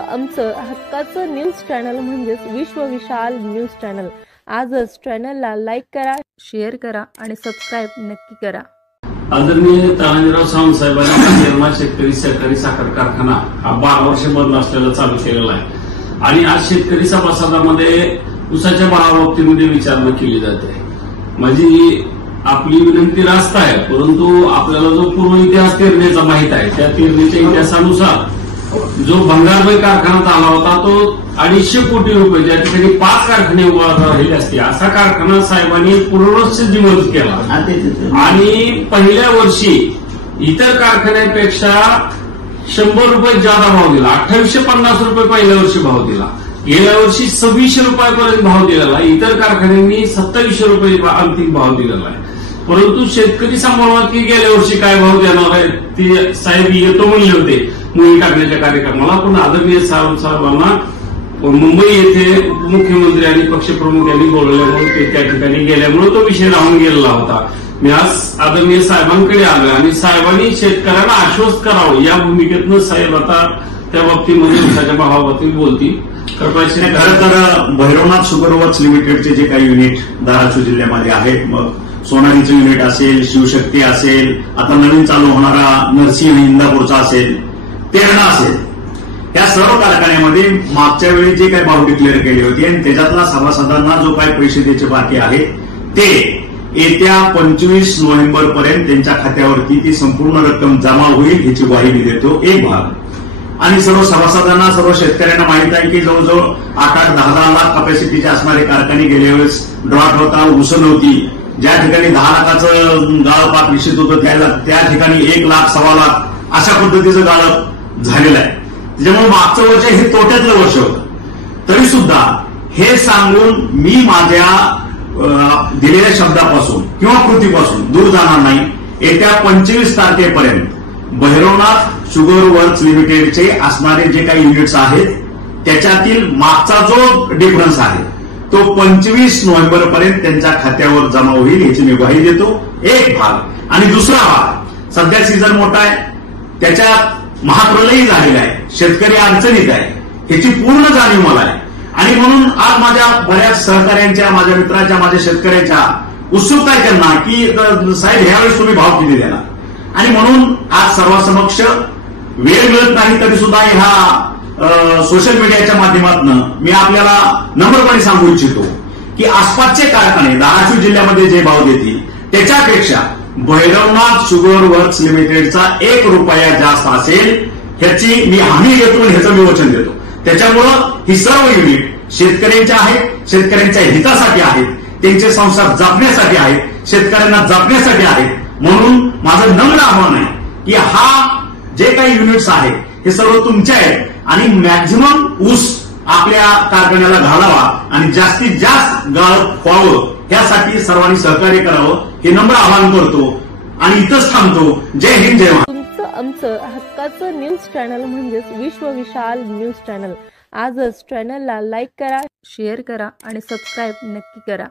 आमचं हक्काचं news channel म्हणजेच विश्व विशाल न्यूज चॅनल। आजच चॅनलला लाईक करा, शेअर करा आणि सबस्क्राइब नक्की करा। आदरणीय तानाजीराव सावंत साहेबांनी निर्मा शेतकरी सहकारी साखर कारखाना हा 12 वर्ष बंद असलेला चालू केलेला आहे आणि आज शेतकरी सभासदांमध्ये ऊसाच्या भावाबाबतीमध्ये विचारणा केली जाते। माझी आपली विनंती रास्त आहे, परंतु आपल्याला जो पूर्व इतिहास पेरणीचा माहित आहे त्या पेरणीच्या इतिहासानुसार जो भंगारबाई कारखान्यात आला होता तो 250 कोटी रुपये, ज्या ठिकाणी 5 कारखाने उभा राहिले असते असा कारखाना साहेबांनी पूर्णच जिवंत केला आणि पहिल्या वर्षी इतर कारखान्यापेक्षा 100 रुपये जादा भाव दिला। 2850 रुपये पहिल्या वर्षी भाव दिला। गेल्या वर्षी 2600 रुपयापर्यंत भाव दिलेला, इतर कारखान्यांनी 2700 रुपये अंतिम भाव दिलेला आहे। परंतु शेतकरी सांभाळून की गेल्या वर्षी काय भाव देणार आहे ते साहेब येतो म्हणले होते मुली टाकण्याच्या कार्यक्रमाला, पण आदरणीय सावंत साहेबांना मुंबई येथे मुख्यमंत्री आणि पक्षप्रमुख यांनी बोलवल्यामुळे ते त्या ठिकाणी गेल्यामुळे तो विषय राहून गेलेला होता। मी आज आदरणीय साहेबांकडे आलोय आणि साहेबांनी शेतकऱ्यांना आश्वस्त करावं या भूमिकेतनं साहेब आता त्या बाबतीमध्ये ऊसाच्या भावाबाबतीत बोलतील। खरं तर भैरवनाथ शुगर वर्क्स लिमिटेडचे जे काही युनिट धाराशिव जिल्ह्यामध्ये आहेत, मग सोनारीचं युनिट असेल, शिवशक्ती असेल, आता नवीन चालू होणारा नरसिंह इंदापूरचा असेल, तेरणा असेल, या सर्व कारखान्यामध्ये मागच्या वेळी जे काही भाव डिक्लेअर केले होते आणि त्याच्यातला सभासदांना जो काही पैसे द्यायचे बाकी आहे ते येत्या 25 नोव्हेंबर पर्यंत त्यांच्या खात्यावरती ती संपूर्ण रक्कम जमा होईल याची ग्वाही मी देतो। एक भाग आणि सर्व सभासदांना, सर्व शेतकऱ्यांना माहित आहे की जवळजवळ 8-10 लाख कपॅसिटीचे असणारे कारखाने गेल्या वेळेस ड्रॉट होता, ऊस नव्हती। ज्या ठिकाणी 10 लाखाचं गाळप निश्चित होतं त्या ठिकाणी 1 लाख, 1.25 लाख अशा पद्धतीचं गाळप झालेलं आहे। त्याच्यामुळे मागचं वर्ष हे तोट्यातलं वर्ष होतं, तरी सुद्धा हे सांगून मी माझ्या दिलेल्या शब्दापासून किंवा कृतीपासून दूर जाणार नाही। येत्या 25 तारखेपर्यंत भैरवनाथ शुगर वर्क्स लिमिटेडचे असणारे जे काही युनिट्स आहेत त्याच्यातील मागचा जो डिफरन्स आहे तो 25 नोव्हेंबर पर्यंत त्यांच्या खात्यावर जमा होईल याची मी ग्वाही देतो। एक भाग आणि दुसरा भाग, सध्या सीझन मोठा आहे, त्याच्यात महाप्रलयही झालेला आहे, शेतकरी अडचणीत आहे, ह्याची पूर्ण जाणीव मला आहे आणि म्हणून आज माझ्या बऱ्याच सहकाऱ्यांच्या, माझ्या मित्राच्या, माझ्या शेतकऱ्यांच्या उत्सुकता आहे त्यांना की साहेब ह्यावेळेस तुम्ही भाव किती देणार, आणि म्हणून आज सर्वांसमक्ष वेळ मिळत नाही तरी सुद्धा ह्या सोशल मीडियाच्या माध्यमातून मी आपल्याला नम्रपणे सांगू इच्छितो की आसपासचे कारखाने धाराशिव जिल्ह्यामध्ये जे भाव देतील त्याच्यापेक्षा भैरवनाथ शुगर वर्क्स लिमिटेडचा 1 रुपया जास्त असेल ह्याची मी हमी देतो आणि ह्याचं मी वचन देतो। त्याच्यामुळं ही सर्व युनिट शेतकऱ्यांच्या आहेत, शेतकऱ्यांच्या हितासाठी आहेत, त्यांचे संसार जपण्यासाठी आहेत, शेतकऱ्यांना जपण्यासाठी आहेत। म्हणून माझं नम्र आव्हान आहे की हा जे काही युनिट्स आहेत हे सर्व तुमचे आहेत आणि मॅक्झिमम ऊस आपल्या कारखान्याला घालावा आणि जास्तीत जास्त गाळप व्हावं यासाठी सर्वांनी सहकार्य करावं हे नम्र आवाहन करतो आणि इथंच थांबतो। जय हिंद, जय महाराष्ट्र। तुमचं आमचं हक्काचं न्यूज चॅनल म्हणजेच विश्व विशाल न्यूज चॅनल। आजच चॅनलला लाईक करा, शेअर करा आणि सबस्क्राइब नक्की करा।